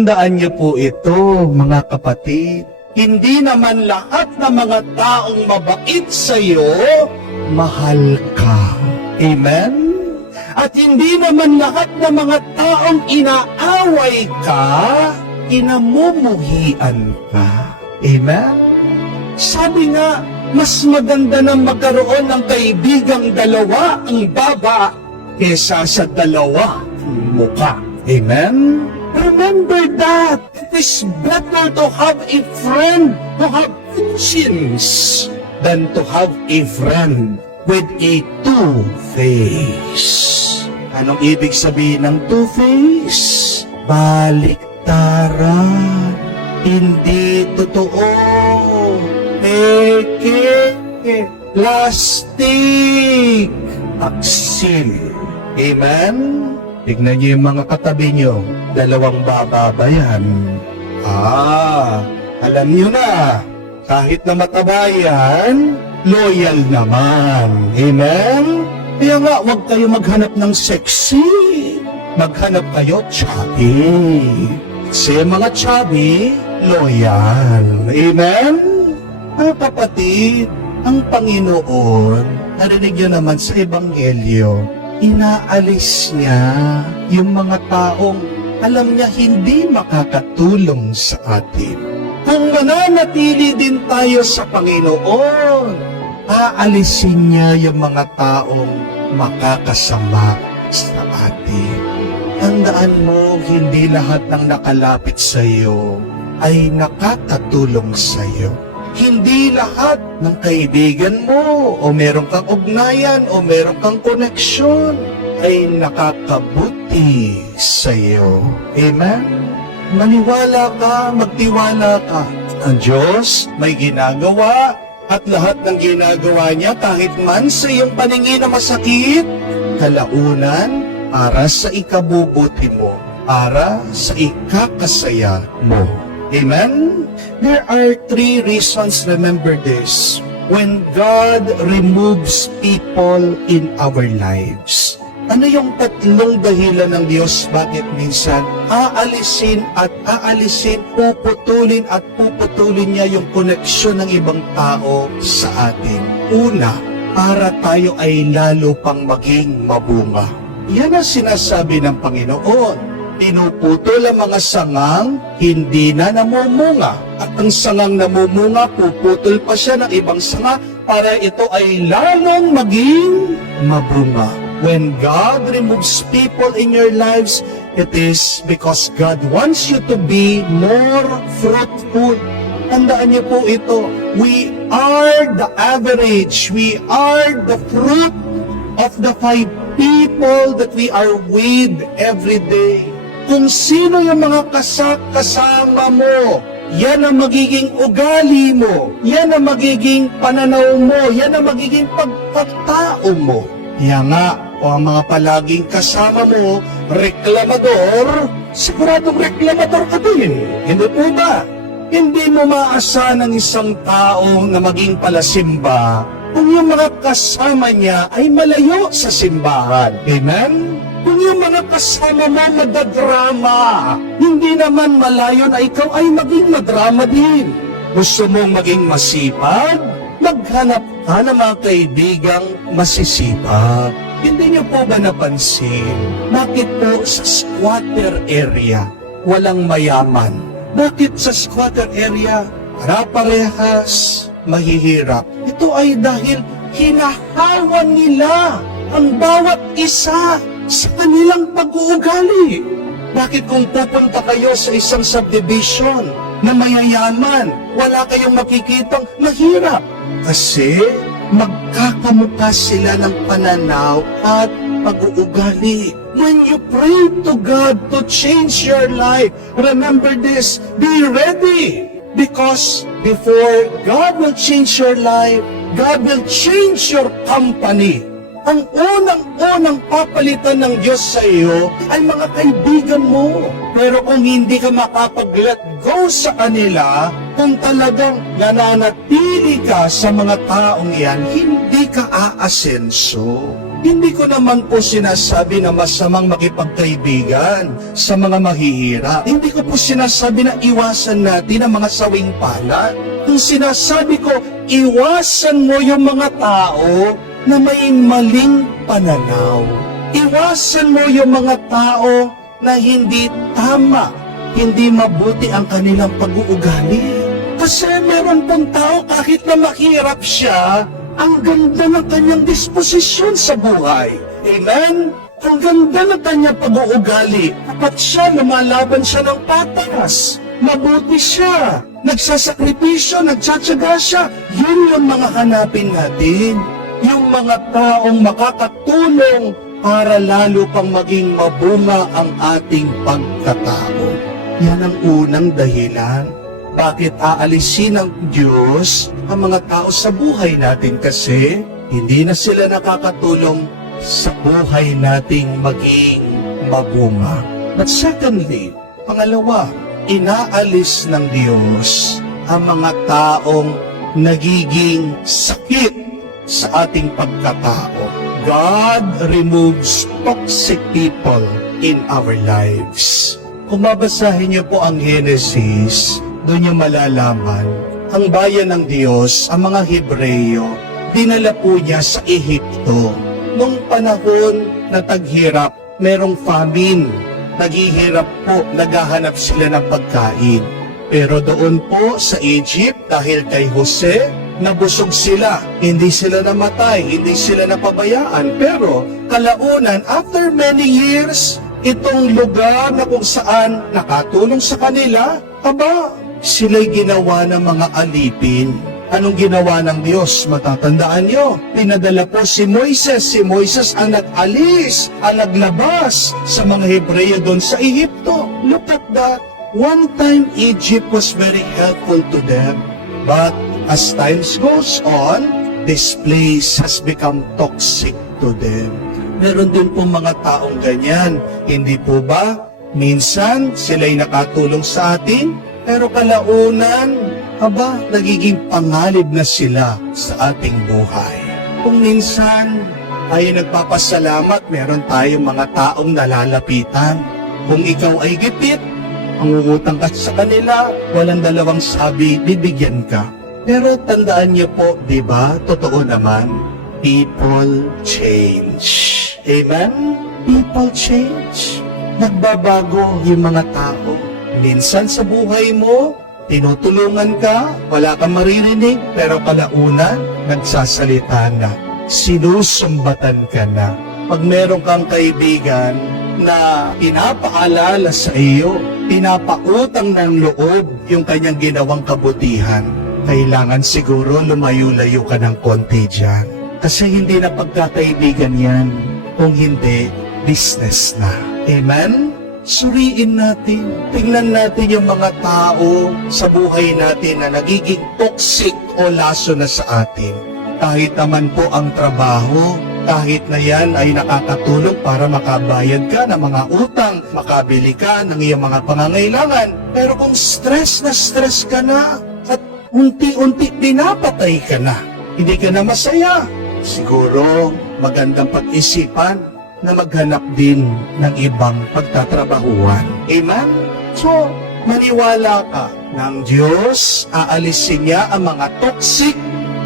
Tandaan niyo po ito, mga kapatid. Hindi naman lahat ng mga taong mabait sa iyo, mahal ka. Amen? At hindi naman lahat ng mga taong inaaway ka, inamumuhian ka. Amen? Sabi nga, mas maganda na magkaroon ng kaibigang dalawa ang baba kesa sa dalawa ang muka. Amen? Remember that. It is better to have a friend who have conscience than to have a friend with a two-face. Anong ibig sabihin ng two-face? Baliktaran. Hindi totoo. Peke. Plastic. Taksil. Amen? Tignan niyo yung mga katabi niyo. Dalawang bababa yan. Alam niyo na. Kahit na mataba yan, loyal naman. Amen? Kaya nga, huwag kayo maghanap ng sexy. Maghanap kayo chubby. Kasi mga chubby, loyal. Amen? Mga kapatid, ang Panginoon, narinig niyo naman sa Ebanghelyo, inaalis niya yung mga taong alam niya hindi makakatulong sa atin. Kung mananatili din tayo sa Panginoon, aalisin niya yung mga taong makakasama sa atin. Tandaan mo, hindi lahat ng nakalapit sa iyo ay nakakatulong sa iyo. Hindi lahat ng kaibigan mo o meron kang ugnayan o meron kang koneksyon ay nakakabuti sa iyo. Amen? Maniwala ka, magtiwala ka. Ang Diyos may ginagawa at lahat ng ginagawa niya kahit man sa iyong paningin na masakit, kalaunan para sa ikabubuti mo, para sa ikakasaya mo. Amen? There are three reasons, remember this. When God removes people in our lives. Ano yung tatlong dahilan ng Diyos bakit minsan aalisin, puputulin niya yung koneksyon ng ibang tao sa atin? Una, para tayo ay lalo pang maging mabunga. Yan ang sinasabi ng Panginoon. Pinuputol ang mga sangang hindi na namumunga. At ang sangang namumunga, puputol pa siya ng ibang sanga para ito ay lalong maging mabunga. When God removes people in your lives, it is because God wants you to be more fruitful. Tandaan niyo po ito. We are the average. We are the fruit of the 5 people that we are with every day. Kung sino yung mga kasama mo, yan ang magiging ugali mo, yan ang magiging pananaw mo, yan ang magiging pagkatao mo. Kaya nga, o ang mga palaging kasama mo, reklamador, siguradong reklamador ka din. Hindi po ba? Hindi mo maasahan ng isang tao na maging palasimba kung yung mga kasama niya ay malayo sa simbahan. Amen? Kung yung mga kasama mo madadrama, hindi naman malayo na ikaw ay maging madrama din. Gusto mong maging masipag? Maghanap ka ng mga kaibigang masisipag. Hindi niyo po ba napansin? Bakit po sa squatter area walang mayaman? Bakit sa squatter area para-parehas mahihirap? Ito ay dahil hinahawan nila ang bawat isa sa kanilang pag-uugali. Bakit kung pupunta kayo sa isang subdivision na mayayaman, wala kayong makikitang mahirap? Kasi magkakamukha sila ng pananaw at pag-uugali. When you pray to God to change your life, remember this, be ready. Because before God will change your life, God will change your company. Ang unang papalitan ng Diyos sa iyo ay mga kaibigan mo. Pero kung hindi ka makapag-let go sa kanila, kung talagang nananatili ka sa mga taong yan, hindi ka aasenso. Hindi ko naman po sinasabi na masamang makipagkaibigan sa mga mahihirap. Hindi ko po sinasabi na iwasan natin ang mga sawing palad. Kung sinasabi ko, iwasan mo yung mga tao na may maling pananaw. Iwasan mo yung mga tao na hindi tama, hindi mabuti ang kanilang pag-uugali. Kasi meron pong tao kahit na mahirap siya, ang ganda ng kanyang disposisyon sa buhay. Amen? Ang ganda ng kanyang pag-uugali. At siya, lumalaban siya ng patas. Mabuti siya. Nagsasakripisyo, nagtsatsaga siya. Yun yung mga hanapin natin. Yung mga taong makakatulong para lalo pang maging mabunga ang ating pagkatao. Yan ang unang dahilan. Bakit aalisin ng Diyos ang mga tao sa buhay natin? Kasi hindi na sila nakakatulong sa buhay nating maging mabunga. But secondly, pangalawa, inaalis ng Diyos ang mga taong nagiging sakit sa ating pagkatao. God removes toxic people in our lives. Kung babasahin niyo po ang Genesis, doon niyo malalaman, ang bayan ng Diyos, ang mga Hebreyo, dinala po niya sa Ehipto. Nung panahon na taghirap, merong famine. Naghihirap po, naghahanap sila ng pagkain. Pero doon po sa Egypt, dahil kay Jose, nabusog sila. Hindi sila namatay, hindi sila napabayaan. Pero kalaunan, after many years, itong lugar na kung saan nakatulong sa kanila, sila'y ginawa ng mga alipin. Anong ginawa ng Diyos? Matatandaan nyo, pinadala po si Moises. Si Moises ang nag-alis, ang naglabas sa mga Hebreyo doon sa Ehipto. Look at that. One time, Egypt was very helpful to them. But as times goes on, this place has become toxic to them. Meron din po mga taong ganyan. Hindi po ba? Minsan, sila'y nakatulong sa atin, pero kalaunan, nagiging pangalib na sila sa ating buhay. Kung minsan ay nagpapasalamat, meron tayong mga taong nalalapitan. Kung ikaw ay gipit, mangungutang ka sa kanila, walang dalawang sabi, bibigyan ka. Pero tandaan niyo po, di ba? Totoo naman, people change. Amen? People change. Nagbabago yung mga tao. Minsan sa buhay mo, tinutulungan ka, wala kang maririnig, pero kalaunan, nagsasalita na. Sinusumbatan ka na. Pag meron kang kaibigan na pinapaalala sa iyo, pinapautang ng loob yung kanyang ginawang kabutihan, kailangan siguro lumayo-layo ka ng konti dyan. Kasi hindi na pagkakaibigan yan. Kung hindi, business na. Amen? Suriin natin, tingnan natin yung mga tao sa buhay natin na nagiging toxic o laso na sa atin. Kahit naman po ang trabaho, kahit na yan ay nakakatulong para makabayad ka ng mga utang, makabili ka ng iyong mga pangangailangan. Pero kung stress ka na at unti-unti pinapatay ka na, hindi ka na masaya, siguro magandang pag-isipan na maghanap din ng ibang pagtatrabahuan. Amen? So, maniwala ka ng Diyos, aalisin niya ang mga toxic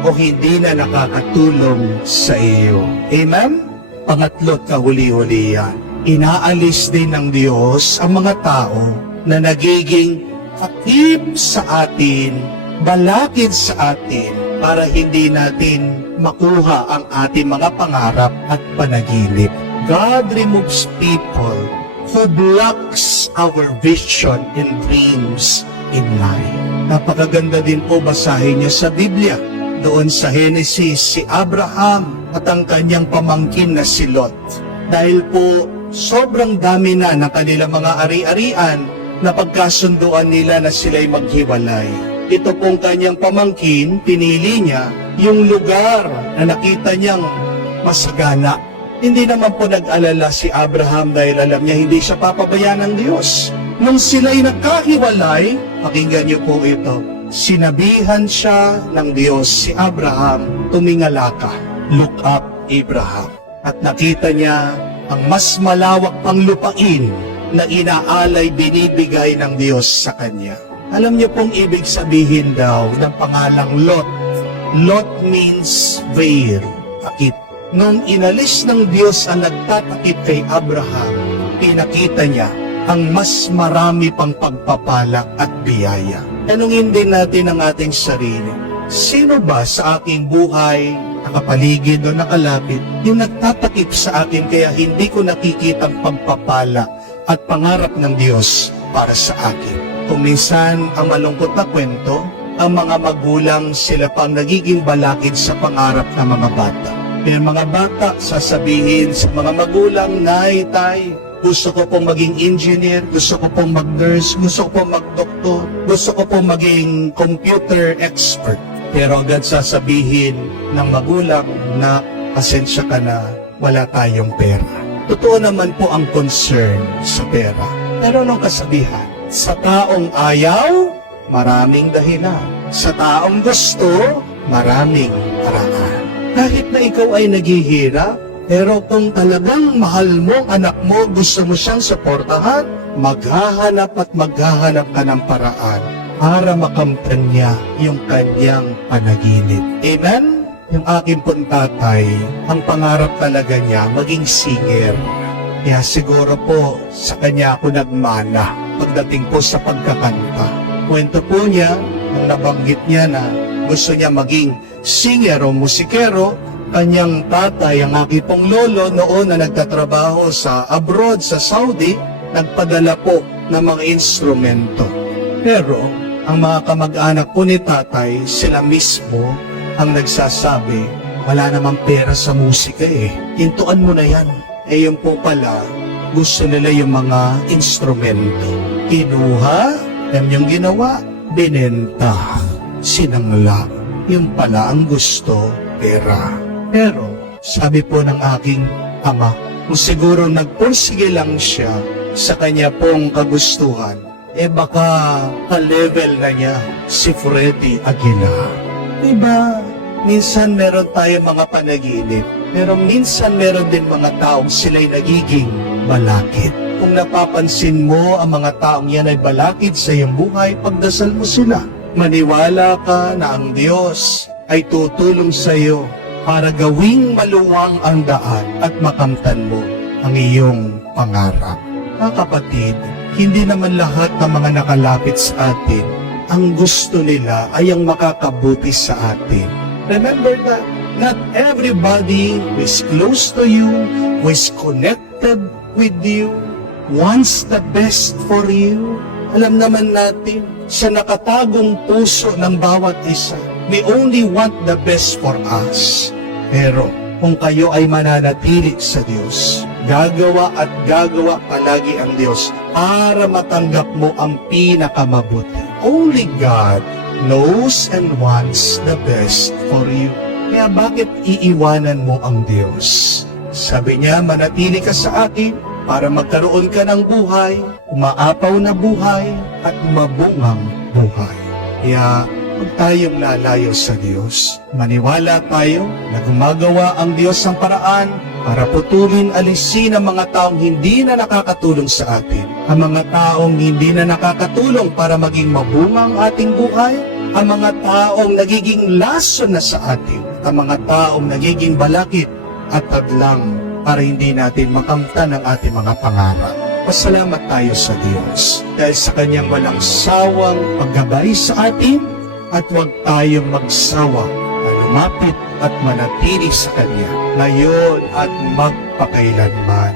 o hindi na nakakatulong sa iyo. Amen? Pangatlo't kahuli-huli yan. Inaalis din ng Diyos ang mga tao na nagiging akip sa atin, balakid sa atin, para hindi natin makuha ang ating mga pangarap at panaginip. God removes people who blocks our vision and dreams in life. Napakaganda din po basahin niyo sa Biblia. Doon sa Genesis, si Abraham at ang kanyang pamangkin na si Lot. Dahil po sobrang dami na ng kanilang mga ari-arian na pagkasunduan nila na sila'y maghiwalay. Ito pong kanyang pamangkin, pinili niya yung lugar na nakita niyang masagana. Hindi naman po nag-alala si Abraham dahil alam niya hindi siya papabayaan ng Diyos. Nung sila'y nagkahiwalay, pakinggan niyo po ito, sinabihan siya ng Diyos si Abraham, tumingala ka. Look up, Abraham. at nakita niya ang mas malawak pang lupain na inaalay binibigay ng Diyos sa kanya. Alam niyo pong ibig sabihin daw ng pangalang Lot. Lot means veil, takip. Nung inalis ng Diyos ang nagtatakip kay Abraham, pinakita niya ang mas marami pang pagpapala at biyaya. Tanungin din natin ang ating sarili. Sino ba sa aking buhay, nakapaligid o nakalapit, yung nagtatakip sa akin kaya hindi ko nakikita ang pagpapala at pangarap ng Diyos para sa akin? Kung minsan ang malungkot na kwento, ang mga magulang sila pang nagiging balakid sa pangarap ng mga bata. May mga bata sasabihin sa mga magulang, Nay, Tay, gusto ko pong maging engineer, gusto ko pong mag-nurse, gusto ko pong mag-doktor, gusto ko pong maging computer expert. Pero agad sasabihin ng magulang na pasensya ka na, wala tayong pera. Totoo naman po ang concern sa pera. Pero anong kasabihan? Sa taong ayaw, maraming dahilan. Sa taong gusto, maraming paraan. Kahit na ikaw ay naghihirap, pero kung talagang mahal mo ang anak mo, gusto mo siyang suportahan, maghahanap at maghahanap ka ng paraan para makamtan niya yung kanyang panaginip. Amen? Yung aking pong tatay, ang pangarap talaga niya, maging singer. Kaya siguro po, sa kanya ako nagmana pagdating po sa pagkakanta. Kwento po niya, nung nabanggit niya na gusto niya maging singer o musikero, kanyang tatay, ang aking pong lolo noon na nagtatrabaho sa abroad, sa Saudi, nagpadala po ng mga instrumento. Pero, ang mga kamag-anak po ni tatay, sila mismo ang nagsasabi, wala namang pera sa musika hintuan mo na yan. Yun po pala, gusto nila yung mga instrumento. Kinuha, yung ginawa, binenta, sinangla. Yung pala ang gusto, pera. Pero, sabi po ng aking ama, kung siguro nagpursige lang siya sa kanya pong kagustuhan, baka ka-level na niya si Freddy Aguilar. Diba? Minsan meron tayo mga panaginip, pero minsan meron din mga taong sila'y nagiging balakid. Kung napapansin mo ang mga taong yan ay balakid sa iyong buhay, pagdasal mo sila. Maniwala ka na ang Diyos ay tutulong sa iyo para gawing maluwang ang daan at makamtan mo ang iyong pangarap. Mga kapatid, hindi naman lahat ng mga nakalapit sa atin ang gusto nila ay ang makakabuti sa atin. Remember that not everybody who is close to you, who is connected with you, wants the best for you. Alam naman natin, sa nakatagong puso ng bawat isa, we only want the best for us. Pero kung kayo ay mananatili sa Diyos, gagawa at gagawa palagi ang Diyos para matanggap mo ang pinakamabuti. Only God knows and wants the best for you. Kaya bakit iiwanan mo ang Diyos? Sabi niya, manatili ka sa akin para magkaroon ka ng buhay, umaapaw na buhay at mabungang buhay. Kaya huwag tayong lalayo sa Diyos. Maniwala tayo na gumagawa ang Diyos ng paraan para putulin, alisin ang mga taong hindi na nakakatulong sa atin. Ang mga taong hindi na nakakatulong para maging mabungang ating buhay. Ang mga taong nagiging lason na sa atin. Ang mga taong nagiging balakid at hadlang para hindi natin makamtan ang ating mga pangarap. Pasalamat tayo sa Diyos dahil sa Kanyang walang sawang paggabay sa atin at huwag tayong magsawa na lumapit at manatili sa Kanya ngayon at magpakailanman.